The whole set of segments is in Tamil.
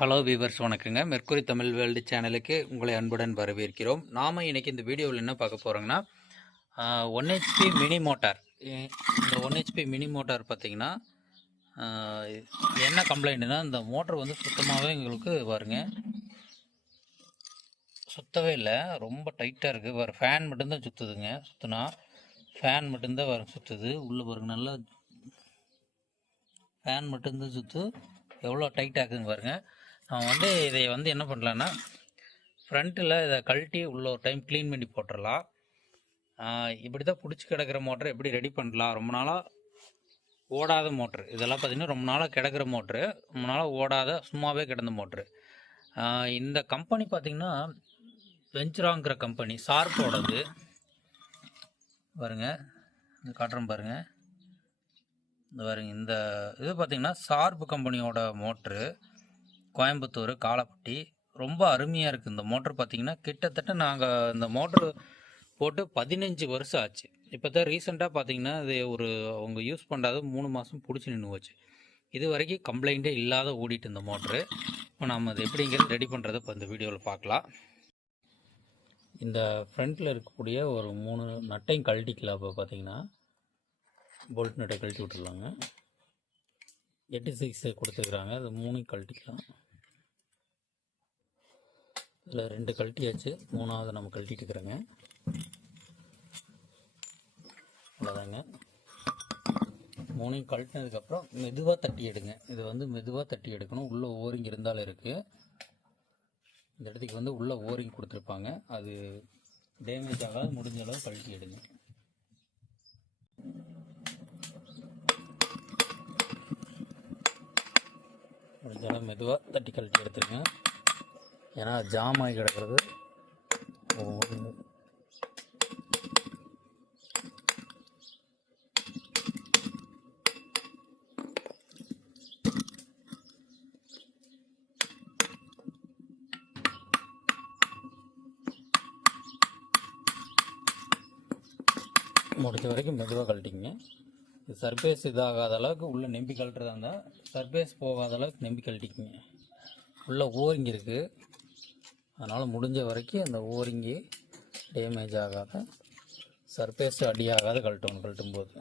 ஹலோ வீவர்ஸ் வணக்கங்க. மெர்க்குரி தமிழ் வேர்ல்டு சேனலுக்கு உங்களை அன்புடன் வரவேற்கிறோம். நாம் இன்றைக்கி இந்த வீடியோவில் என்ன பார்க்க போகிறோங்கன்னா ஒன் ஹெச்பி மினி மோட்டார் இந்த ஒன் ஹெச்பி மினி மோட்டார் பார்த்தீங்கன்னா என்ன கம்ப்ளைண்ட்னா இந்த மோட்டர் வந்து சுத்தமாகவே எங்களுக்கு வருங்க சுத்தவே இல்லை. ரொம்ப டைட்டாக இருக்குது வேறு ஃபேன் மட்டும்தான் சுற்றுதுங்க சுற்றுனா ஃபேன் மட்டும்தான் வர சுற்றுது உள்ளே பாருங்க நல்லா ஃபேன் மட்டும்தான் சுற்று எவ்வளோ டைட் ஆகுதுங்க பாருங்கள் நம்ம வந்து இதை வந்து என்ன பண்ணலான்னா ஃப்ரண்ட்டில் இதை கழட்டி உள்ள ஒரு டைம் க்ளீன் பண்ணி போட்டுடலாம். இப்படி தான் பிடிச்சி கிடக்கிற மோட்டர் எப்படி ரெடி பண்ணலாம்? ரொம்ப நாளாக ஓடாத மோட்ரு இதெல்லாம் பார்த்திங்கன்னா ரொம்ப நாளாக கிடக்கிற மோட்ரு ரொம்ப நாளாக ஓடாத சும்மாவே கிடந்த மோட்ரு இந்த கம்பெனி பார்த்திங்கன்னா வெஞ்சராங்கிற கம்பெனி சார்போடது. பாருங்க இந்த காட்டுறோம் பாருங்க. இந்த பாருங்க இந்த இது பார்த்திங்கன்னா சார்பு கம்பெனியோட மோட்ரு கோயம்புத்தூர் காலப்பட்டி. ரொம்ப அருமையாக இருக்குது இந்த மோட்ரு பார்த்தீங்கன்னா கிட்டத்தட்ட நாங்கள் இந்த மோட்ரு போட்டு பதினஞ்சு வருஷம் ஆச்சு. இப்போ தான் ரீசெண்டாக பார்த்தீங்கன்னா இது ஒரு அவங்க யூஸ் பண்ணாத மூணு மாதம் பிடிச்சி நின்று போச்சு இது வரைக்கும் கம்ப்ளைண்ட்டே இல்லாத ஓடிட்டு இந்த மோட்ரு இப்போ நம்ம அது எப்படிங்கிறது ரெடி பண்ணுறதை இப்போ இந்த வீடியோவில் பார்க்கலாம் இந்த ஃப்ரண்ட்டில் இருக்கக்கூடிய ஒரு மூணு நட்டையும் கழட்டிக்கலாம் இப்போ பார்த்தீங்கன்னா போல்ட் நட்டை கழட்டி விட்டுருலாங்க. எட்டு சிக்ஸ் கொடுத்துருக்குறாங்க. அது மூணையும் கழட்டிக்கலாம். இதில் ரெண்டு கழட்டியாச்சு. மூணாவது நம்ம கழட்டிட்டு இருக்கிறோங்க. அவ்வளோதாங்க. மூணையும் கழட்டினதுக்கப்புறம் மெதுவாக தட்டி எடுங்க. இது வந்து மெதுவாக தட்டி எடுக்கணும். உள்ளே ஓரிங் இருந்தாலும் இருக்குது இந்த இடத்துக்கு வந்து உள்ளே ஓரிங் கொடுத்துருப்பாங்க. அது டேமேஜ் ஆகாது முடிஞ்ச அளவு கழட்டி எடுங்க. முடிஞ்ச அளவு மெதுவாக தட்டி கழட்டி எடுத்துருங்க. ஏன்னா ஜாம் ஆகி கிடக்கிறது. முடிஞ்ச வரைக்கும் மெதுவாக கழட்டிங்க சர்ஃபேஸ் இதாகாத அளவுக்கு உள்ளே நெம்பி கழட்டுறதா இருந்தால் சர்ஃபேஸ் போகாத அளவுக்கு நெம்பி கழட்டிக்கிங்க. உள்ளே ஓரிங் இருக்குது அதனால் முடிஞ்ச வரைக்கும் அந்த ஓரிங்கி டேமேஜ் ஆகாத சர்பேஸ் அடியாகாத கழட்டணும் கழட்டும் போது.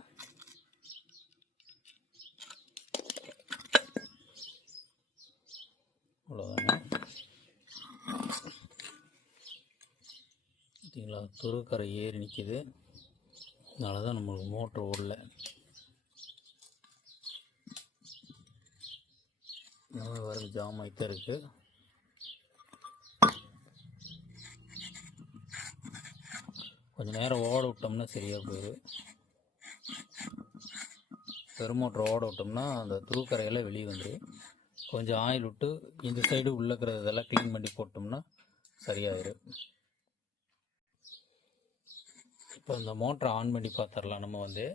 அவ்வளோதாங்க பார்த்தீங்களா துருக்கரை ஏறி நிற்கிது அதனால தான் நம்மளுக்கு மோட்ரு ஓடல. நம்ம வரும் ஜாம் ஆகிட்டே கொஞ்சம் நேரம் ஓட விட்டோம்னா சரியாக போயிடும் பெருமோட்டர் ஓட விட்டோம்னா அந்த துருக்கரையெல்லாம் வெளியே வந்துடும் கொஞ்சம் ஆயில் விட்டு இந்த சைடு உள்ள இருக்கிறதெல்லாம் க்ளீன் பண்ணி போட்டோம்னா சரியாயிரும். இப்போ இந்த மோட்டரை ஆன் பண்ணி பார்த்துடலாம் நம்ம வந்து.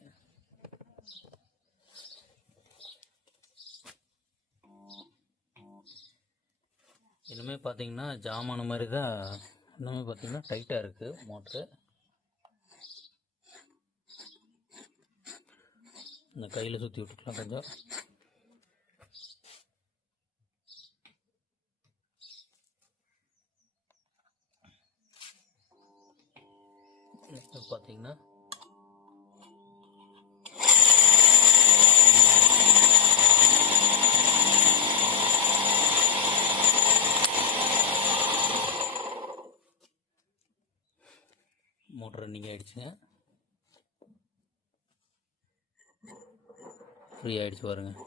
இனிமேல் பார்த்தீங்கன்னா ஜாமான மாதிரி தான் இன்னுமே பார்த்தீங்கன்னா டைட்டாக இருக்குது மோட்ரு இந்த கையில் சுற்றி விட்டுக்கலாம் கொஞ்சம். பார்த்தீங்கன்னா மோட்டர் ரன்னிங் ஆகிடுச்சுங்க ஃப்ரீ ஆகிடுச்சு பாருங்கள்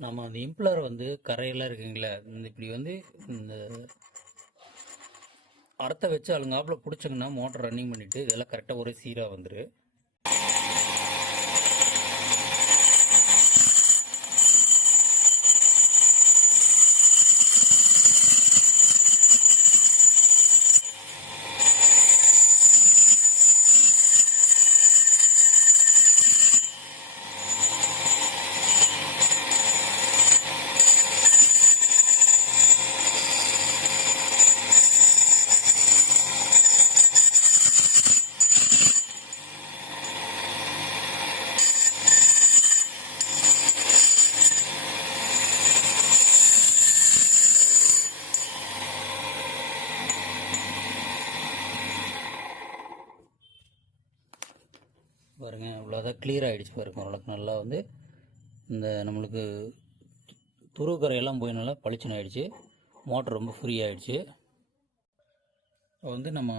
நம்ம அந்த இம்ப்ளர் வந்து கரையெல்லாம் இருக்குங்களே இந்த இப்படி வந்து இந்த அறத்தை வச்சு அழுங்காப்பில் பிடிச்சிங்கன்னா மோட்டர் ரன்னிங் பண்ணிவிட்டு இதெல்லாம் கரெக்டாக ஒரே சீராக வந்துடும் பாருங்கள் இவ்வளோதான் கிளியர் ஆகிடுச்சு பாருங்க. ஓரளவுக்கு நல்லா வந்து இந்த நம்மளுக்கு துருக்கரையெல்லாம் போய் நல்லா பளிச்சுன்னு ஆகிடுச்சு மோட்டர் ரொம்ப ஃப்ரீ ஆகிடுச்சு இப்போ வந்து நம்ம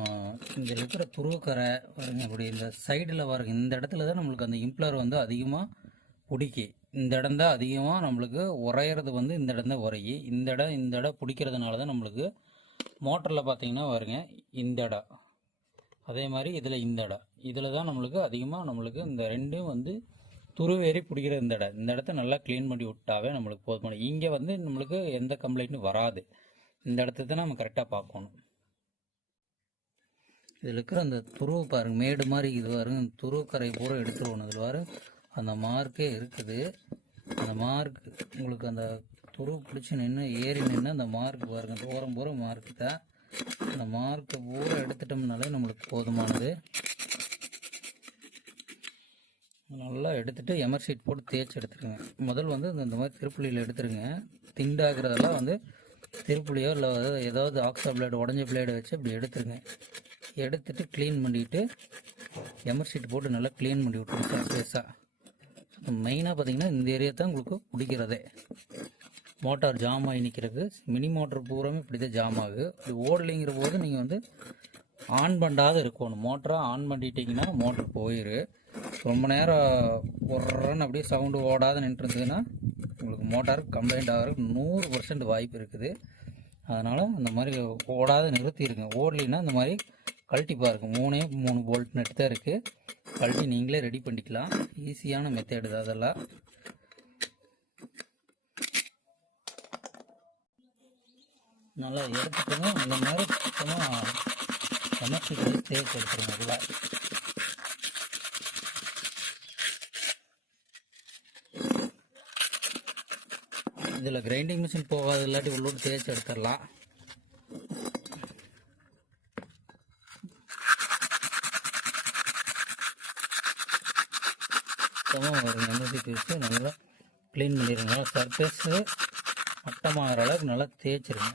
இங்கே இருக்கிற துருவக்கரை பாருங்க. இப்படி இந்த சைடில் பாருங்க. இந்த இடத்துல தான் நம்மளுக்கு அந்த இம்ப்ளர் வந்து அதிகமாக பிடிக்கி. இந்த இடம் தான் அதிகமாக நம்மளுக்கு உரையிறது வந்து இந்த இடம் தான் உரையி இந்த இடம் இந்த இடம் பிடிக்கிறதுனால தான் நம்மளுக்கு மோட்டரில் பார்த்தீங்கன்னா பாருங்க. இந்த இடம். அதே மாதிரி இதில் இந்த இடம். இதில் தான் நம்மளுக்கு அதிகமாக நம்மளுக்கு இந்த ரெண்டும் வந்து துருவேறி பிடிக்கிற இந்த இடம் இந்த இடத்த நல்லா க்ளீன் பண்ணி விட்டாவே நம்மளுக்கு போதுமான. இங்கே வந்து நம்மளுக்கு எந்த கம்ப்ளைண்ட்டும் வராது. இந்த இடத்த தான் நம்ம கரெக்டாக பார்க்கணும். இதில் இருக்கிற அந்த துருவு பாருங்கள் மேடு மாதிரி இது பாருங்க துருவு கரை பூரா எடுத்துருவோம் இதில் வர அந்த மார்க்கே இருக்குது. அந்த மார்க் உங்களுக்கு அந்த துருவு பிடிச்சி நின்று ஏறி நின்று அந்த மார்க் பாருங்கள் தூரம் பூரா மார்க்கு தான். அந்த மார்க்கை பூரா எடுத்துட்டோம்னாலே நம்மளுக்கு போதுமானது. நல்லா எடுத்துட்டு எமர் ஷீட் போட்டு தேய்ச்சி எடுத்துருங்க. முதல் வந்து இந்த- இந்த மாதிரி திருப்புளியில் எடுத்துருங்க. திண்டாகிறதெல்லாம் வந்து திருப்புளியோ இல்லை ஏதாவது ஆக்சா பிளேடு உடஞ்ச பிளேடு வச்சு அப்படி எடுத்துருங்க. எடுத்துட்டு க்ளீன் பண்ணிட்டு எமர் ஷீட் போட்டு நல்லா க்ளீன் பண்ணி விட்ருங்க சர்ஃபேஸாக மெயினாக பார்த்தீங்கன்னா இந்த ஏரியா தான் உங்களுக்கு பிடிக்கிறதே. மோட்டார் ஜாம் ஆகி நிற்கிறதுக்கு மினி மோட்டர் பூராமே இப்படி தான் ஜாம் ஆகுது. இப்படி ஓடலைங்கிற போது நீங்கள் வந்து ஆன் பண்ணாத இருக்கணும். மோட்டரை ஆன் பண்ணிட்டீங்கன்னா மோட்டர் போயிரு. ரொம்ப நேரம் ஒர்றன்னு அப்படியே சவுண்டு ஓடாத நின்றுருந்ததுன்னா உங்களுக்கு மோட்டார் கம்ப்ளைண்ட் ஆகிறதுக்கு நூறு பர்சன்ட் வாய்ப்பு இருக்குது. அதனால் அந்த மாதிரி ஓடாத நிறுத்திடுங்க ஓடலின்னா இந்த மாதிரி கழட்டி பாருங்கள் மூணே மூணு போல்ட் நட்டு தான் இருக்குது கழட்டி நீங்களே ரெடி பண்ணிக்கலாம். ஈஸியான மெத்தேடு தான் அதெல்லாம். நல்லா எடுத்துக்கணும் இந்த மாதிரி சுத்தமாக சமைச்சிட்டு தேய்ச்சி எடுத்துருங்க நல்லா இதில் கிரைண்டிங் மிஷின் போகாது இல்லாட்டி உள்ளூர் தேய்ச்சி எடுத்துடலாம். சுத்தமாக ஒரு எண்ணெய் வச்சு நல்லா க்ளீன் பண்ணிடுங்க. சர்ஃபேஸு மட்டமாகிற அளவுக்கு நல்லா தேய்ச்சிருங்க.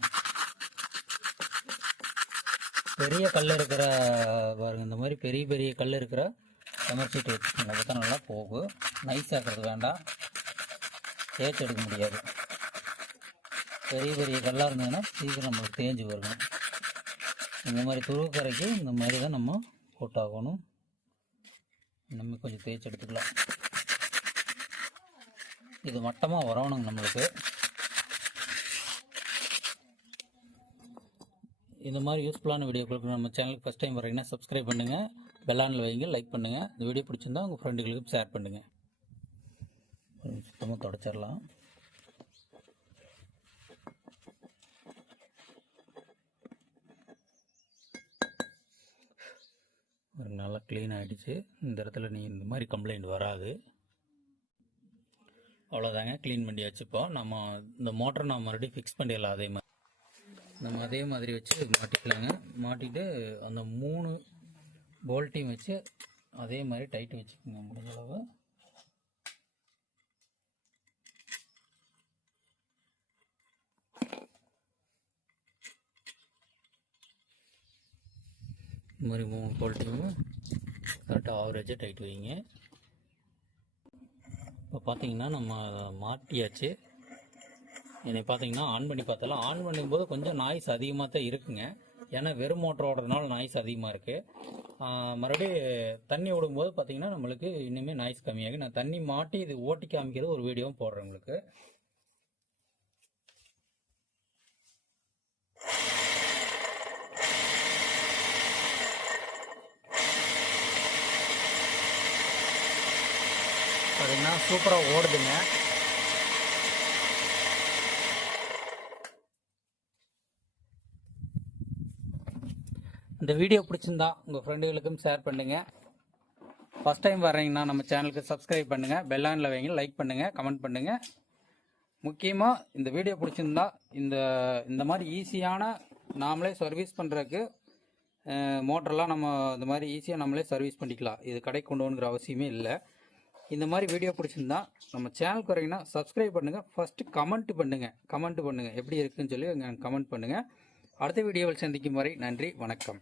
பெரிய கல் இருக்கிற பாருங்க இந்த மாதிரி பெரிய பெரிய கல் இருக்கிற சமர்ச்சிட்டு வச்சுக்கோங்க அப்போ தான் நல்லா போகும் நைஸ் ஆக்கிறது வேண்டாம். தேய்ச்சி எடுக்க முடியாது. பெரிய பெரிய கல்லாக இருந்ததுன்னா சீக்கிரம் நம்மளுக்கு தேஞ்சு வருங்க இந்த மாதிரி துருவக்கரைக்கு இந்த மாதிரி தான் நம்ம போட்டாகணும். நம்ம கொஞ்சம் தேய்ச்சி எடுத்துக்கலாம். இது மட்டமாக வரணுங்க நம்மளுக்கு. இந்த மாதிரி யூஸ்ஃபுல்லான வீடியோக்களுக்கு நம்ம சேனலுக்கு ஃபஸ்ட் டைம் வரீங்கன்னா சப்ஸ்கிரைப் பண்ணுங்கள் பெல்லானில் வைங்க லைக் பண்ணுங்கள் இந்த வீடியோ பிடிச்சிருந்தா உங்கள் ஃப்ரெண்டுகளுக்கு ஷேர் பண்ணுங்கள் சுத்தமாக தொடச்சிடலாம். ஒரு நல்லா க்ளீன் ஆகிடுச்சு இந்த இடத்துல நீ இந்த மாதிரி கம்ப்ளைண்ட் வராது. அவ்வளோதாங்க க்ளீன் பண்ணியாச்சு இப்போ. நம்ம இந்த மோட்டரை நான் மறுபடியும் ஃபிக்ஸ் பண்ணிடலாம் அதே மாதிரி. நம்ம அதே மாதிரி வச்சு மாட்டிக்கலாங்க. மாட்டிட்டு அந்த மூணு போல்ட்டையும் வச்சு அதே மாதிரி டைட் வச்சுக்கோங்க முடிஞ்ச அளவு. இந்த மாதிரி மூணு போல்ட்டையும் கரெக்டாக ஆவரேஜாக டைட் வைங்க. இப்போ பார்த்தீங்கன்னா நம்ம மாட்டியாச்சு. என்னை பார்த்தீங்கன்னா ஆன் பண்ணி பார்த்தாலும் ஆன் பண்ணும்போது கொஞ்சம் நாய்ஸ் அதிகமாக தான் இருக்குங்க. ஏன்னா வெறும் மோட்டர் ஓடுறதுனால நாய்ஸ் அதிகமாக இருக்குது மறுபடியும் தண்ணி விடும்போது பார்த்தீங்கன்னா நம்மளுக்கு இன்னுமே நாய்ஸ் கம்மியாகும். நான் தண்ணி மாட்டி இது ஓட்டி காமிக்கிறது ஒரு வீடியோவும் போடுறேன் உங்களுக்கு. பார்த்தீங்கன்னா சூப்பராக ஓடுதுங்க. இந்த வீடியோ பிடிச்சிருந்தா உங்கள் ஃப்ரெண்டுகளுக்கும் ஷேர் பண்ணுங்கள் ஃபஸ்ட் டைம் வர்றீங்கன்னா நம்ம சேனலுக்கு சப்ஸ்கிரைப் பண்ணுங்கள் பெல்லானில் வைங்க லைக் பண்ணுங்கள் கமெண்ட் பண்ணுங்கள் முக்கியமாக இந்த வீடியோ பிடிச்சிருந்தா இந்த இந்த மாதிரி ஈஸியான நாமளே சர்வீஸ் பண்ணுறதுக்கு மோட்டர்லாம் நம்ம இந்த மாதிரி ஈஸியாக நம்மளே சர்வீஸ் பண்ணிக்கலாம். இது கடைக்கு கொண்டு வந்துங்கிற அவசியமே இல்லை. இந்த மாதிரி வீடியோ பிடிச்சிருந்தா நம்ம சேனலுக்கு வரீங்கன்னா சப்ஸ்கிரைப் பண்ணுங்கள் ஃபஸ்ட்டு கமெண்ட் பண்ணுங்கள் கமெண்ட் பண்ணுங்கள் எப்படி இருக்குன்னு சொல்லி கமெண்ட் பண்ணுங்கள் அடுத்த வீடியோவில் சந்திக்கும் வரை நன்றி வணக்கம்.